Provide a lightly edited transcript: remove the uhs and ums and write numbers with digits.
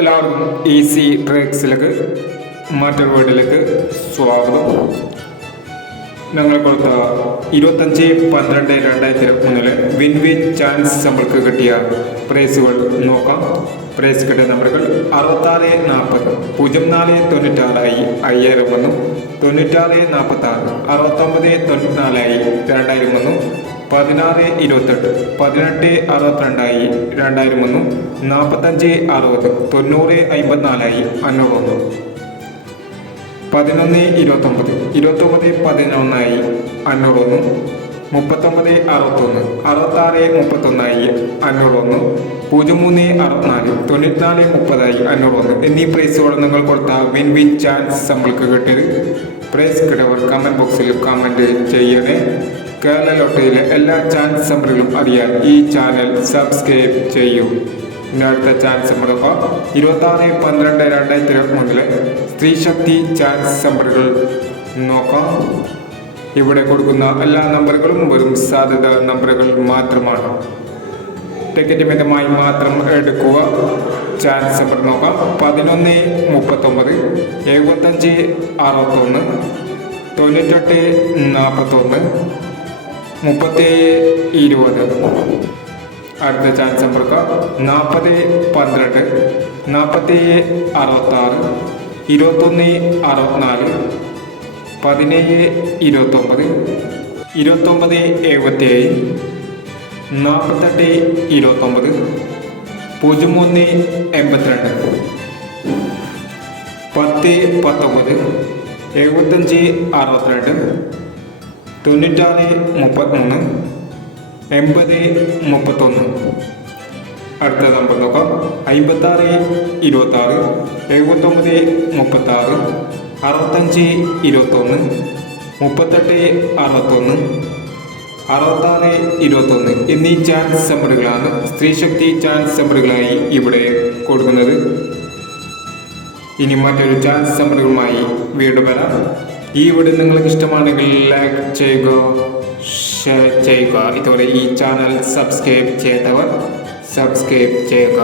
എല്ലാവർക്കും ഈസി ട്രിക്സിലേക്ക് മറ്റൊരു വീട്ടിലേക്ക് സ്വാഗതം. ഞങ്ങൾ കൊടുത്ത 25/12/2023 വിൻ വിൻ ചാൻസ് നമ്മൾക്ക് കിട്ടിയ പ്രൈസുകൾ നോക്കാം. പ്രൈസ് കിട്ടിയ നമ്പറുകൾ 6640 0496 5000 വന്നു, 9646 6994 2000 വന്നു, 1628 1862 2000 വന്നു, 4560 9054 500 വന്നു, 1129 2911 500 വന്നു, 3961 6631 500 വന്നു, 0364 9430 500 വന്നു എന്നീ പ്രൈസുകൾ നിങ്ങൾ കൊടുത്ത വിൻ വിൻ ചാൻസ് നമ്മൾക്ക് കിട്ടിയത്. പ്രൈസ് കിട്ടിയവർ കമൻറ്റ് ബോക്സിൽ കമൻറ്റ് ചെയ്യണേ. കേരള ലോട്ടറിയിലെ എല്ലാ ചാൻസ് നമ്പറുകളും അറിയാൻ ഈ ചാനൽ സബ്സ്ക്രൈബ് ചെയ്യൂ. ഇനി അടുത്ത ചാൻസ് നമ്പർ 26/12/2023 സ്ത്രീ ശക്തി ചാൻസ് നമ്പറുകൾ നോക്കാം. ഇവിടെ കൊടുക്കുന്ന എല്ലാ നമ്പറുകളും വെറും സാധ്യത നമ്പറുകൾ മാത്രമാണ്. ടിക്കറ്റ് മിതമായി മാത്രം എടുക്കുക. ചാൻസ് നമ്പർ നോക്കാം. 11 39 75 61 98 41 37 20. അടുത്ത ചാൻസ് നമ്പർ 40 12 47 66 21 64 17 29 29 77 48 29 03 82 10 19 75 62 96 33 80 31. അടുത്ത നമ്പർ നോക്കാം. 56 26 79 36 65 21 38 61 66 21 എന്നീ ചാൻസ് നമ്പറുകളാണ് സ്ത്രീ ശക്തി ചാൻസ് നമ്പറുകളായി ഇവിടെ കൊടുക്കുന്നത്. ഇനി മറ്റൊരു ചാൻസ് നമ്പറുകളുമായി വീണ്ടും വരാം. ഈ വീഡിയോ നിങ്ങൾക്ക് ഇഷ്ടമാണെങ്കിൽ ലൈക്ക് ചെയ്യുക, ഷെയർ ചെയ്യുക. ഇതുവരെ ഈ ചാനൽ സബ്സ്ക്രൈബ് ചെയ്യാത്തവർ സബ്സ്ക്രൈബ് ചെയ്യുക.